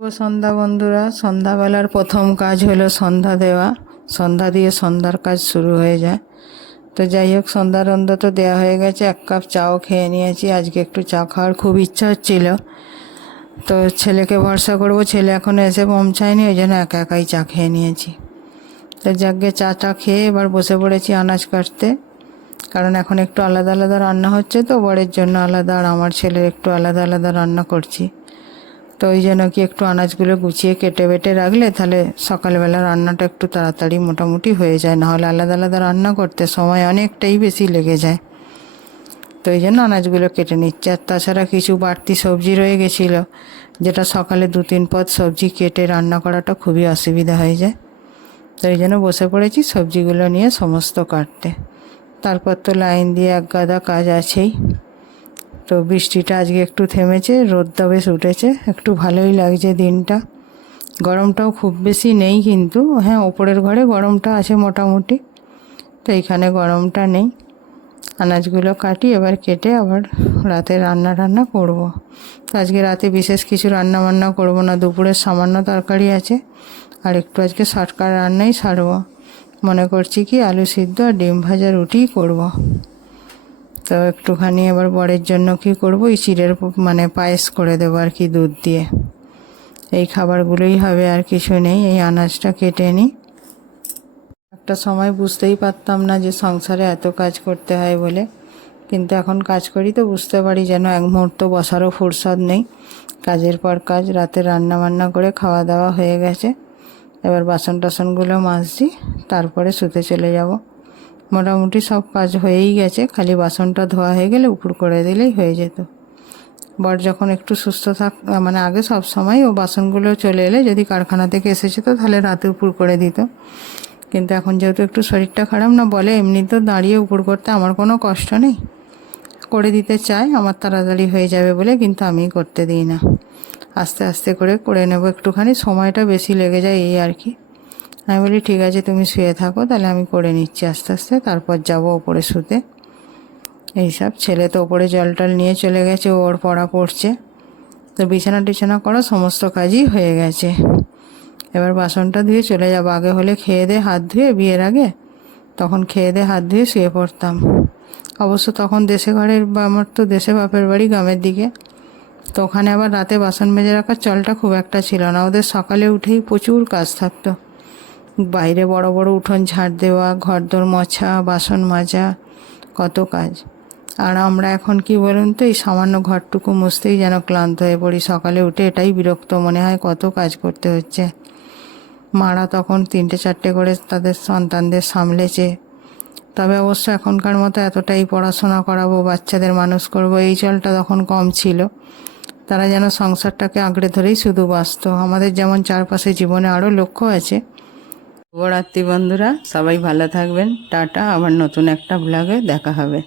শুভ সন্ধ্যা বন্ধুরা। সন্ধ্যাবেলার প্রথম কাজ হলো সন্ধ্যা দেওয়া। সন্ধ্যা দিয়ে সন্ধ্যার কাজ শুরু হয়ে যায়। তো যাই হোক, সন্ধ্যার অন্তত দেওয়া হয়ে গেছে। এক কাপ চাও খেয়ে নিয়েছি। আজকে একটু চা খাওয়ার খুব ইচ্ছা হচ্ছিল। তো ছেলেকে ভরসা করব, ছেলে এখনও এসে পৌঁছায়নি, ওই জন্য একা একাই চা খেয়ে নিয়েছি। তো যাকে চাটা খেয়ে এবার বসে পড়েছি আনাজ কাটতে। কারণ এখন একটু আলাদা আলাদা রান্না হচ্ছে, তো বরের জন্য আলাদা আর আমার ছেলের একটু আলাদা আলাদা রান্না করছি। তো ওই জন্য কি একটু আনাজগুলো গুছিয়ে কেটে বেটে রাখলে তাহলে সকালবেলা রান্নাটা একটু তাড়াতাড়ি মোটামুটি হয়ে যায়। নাহলে আলাদা আলাদা রান্না করতে সময় অনেকটাই বেশি লেগে যায়। তো এই জন্য আনাজগুলো কেটে নিচ্ছে। আর তাছাড়া কিছু বাড়তি সবজি রয়ে গেছিলো, যেটা সকালে 2-3 পদ সবজি কেটে রান্না করাটা খুবই অসুবিধা হয়ে যায়। তো এই জন্য বসে পড়েছি সবজিগুলো নিয়ে সমস্ত কাটতে। তারপর তো লাইন দিয়ে এক গাদা কাজ আছেই। তো বৃষ্টিটা আজকে একটু থেমেছে, রোদটা বেশ উঠেছে, একটু ভালোই লাগছে দিনটা। গরমটাও খুব বেশি নেই, কিন্তু হ্যাঁ ওপরের ঘরে গরমটা আছে মোটামুটি। তো এইখানে গরমটা নেই। আনাজগুলো কাটি, এবার কেটে আবার রাতে রান্না করব। তো আজকে রাতে বিশেষ কিছু রান্না বান্না করব না, দুপুরের সামান্য তরকারি আছে। আর একটু আজকে শর্টকাট রান্নাই সারব। মনে করছি কি আলু সিদ্ধ আর ডিম ভাজা রুটিই করব। তো একটুখানি এবার বরের জন্য কি করব, এই চিড়ের পায়েস করে দেবো আর কি, দুধ দিয়ে। এই খাবারগুলোই হবে, আর কিছু নেই। এই আনাজটা কেটে নিই। একটা সময় বুঝতেই পারতাম না যে সংসারে এত কাজ করতে হয় বলে, কিন্তু এখন কাজ করি তো বুঝতে পারি যেন এক মুহূর্ত বসারও ফুরসত নেই। কাজের পর কাজ। রাতে রান্না বান্না করে খাওয়া দাওয়া হয়ে গেছে। এবার বাসন টাসনগুলো মাজছি, তারপরে শুতে চলে যাব। মোটামুটি সব কাজ হয়েই গেছে, খালি বাসনটা ধোয়া হয়ে গেলে উপর করে দিলেই হয়ে যেত। বর যখন একটু সুস্থ আগে সব সময় ও বাসনগুলো চলে এলে যদি কারখানা থেকে এসেছে তো তাহলে রাতে উপর করে দিত। কিন্তু এখন যেহেতু একটু শরীরটা খারাপ, না বলে এমনি তো দাঁড়িয়ে উপর করতে আমার কোনো কষ্ট নেই, করে দিতে চায় আমার তাড়াতাড়ি হয়ে যাবে বলে, কিন্তু আমি করতে দিই না। আস্তে আস্তে করে নেব, একটুখানি সময়টা বেশি লেগে যায় এই আর কি। আমি বলি ঠিক আছে তুমি শুয়ে থাকো, তাহলে আমি করে নিচ্ছি আস্তে আস্তে, তারপর যাব ওপরে শুতে। এইসব। ছেলে তো ওপরে জল টল নিয়ে চলে গেছে, ওর পড়া পড়ছে। তো বিছানা টিছানা করা সমস্ত কাজই হয়ে গেছে। এবার বাসনটা ধুয়ে চলে যাব। আগে হলে খেয়ে দিয়ে হাত ধুয়ে, বিয়ের আগে তখন খেয়ে দিয়ে হাত ধুয়ে শুয়ে পড়তাম। অবশ্য তখন দেশে ঘরের আমার তো দেশে বাপের বাড়ি গ্রামের দিকে, তো ওখানে আবার রাতে বাসন মেজে রাখার চলটা খুব একটা ছিল না। ওদের সকালে উঠেই প্রচুর কাজ থাকতো। বাইরে বড় বড় উঠোন ঝাড় দেওয়া, ঘরদোর মোছা, বাসন মাজা, কত কাজ। আর আমরা এখন কি বলুন তো, এই সামান্য ঘরটুকু মুছতেই যেন ক্লান্ত হয়ে পড়ি। সকালে উঠে এটাই বিরক্ত মনে হয়, কত কাজ করতে হচ্ছে। মারা তখন 3-4টে করে তাদের সন্তানদের সামলেছে। তবে অবশ্য এখনকার মতো এতটাই পড়াশোনা করাবো, বাচ্চাদের মানুষ করব, এই চলটা তখন কম ছিল। তারা যেন সংসারটাকে আঁকড়ে ধরেই শুধু বাঁচত। আমাদের যেমন চারপাশে জীবনে আরও লক্ষ্য আছে। শুভরাত্রি বন্ধুরা, সবাই ভালো থাকবেন। টাটা। আবার নতুন একটা ব্লগে দেখা হবে।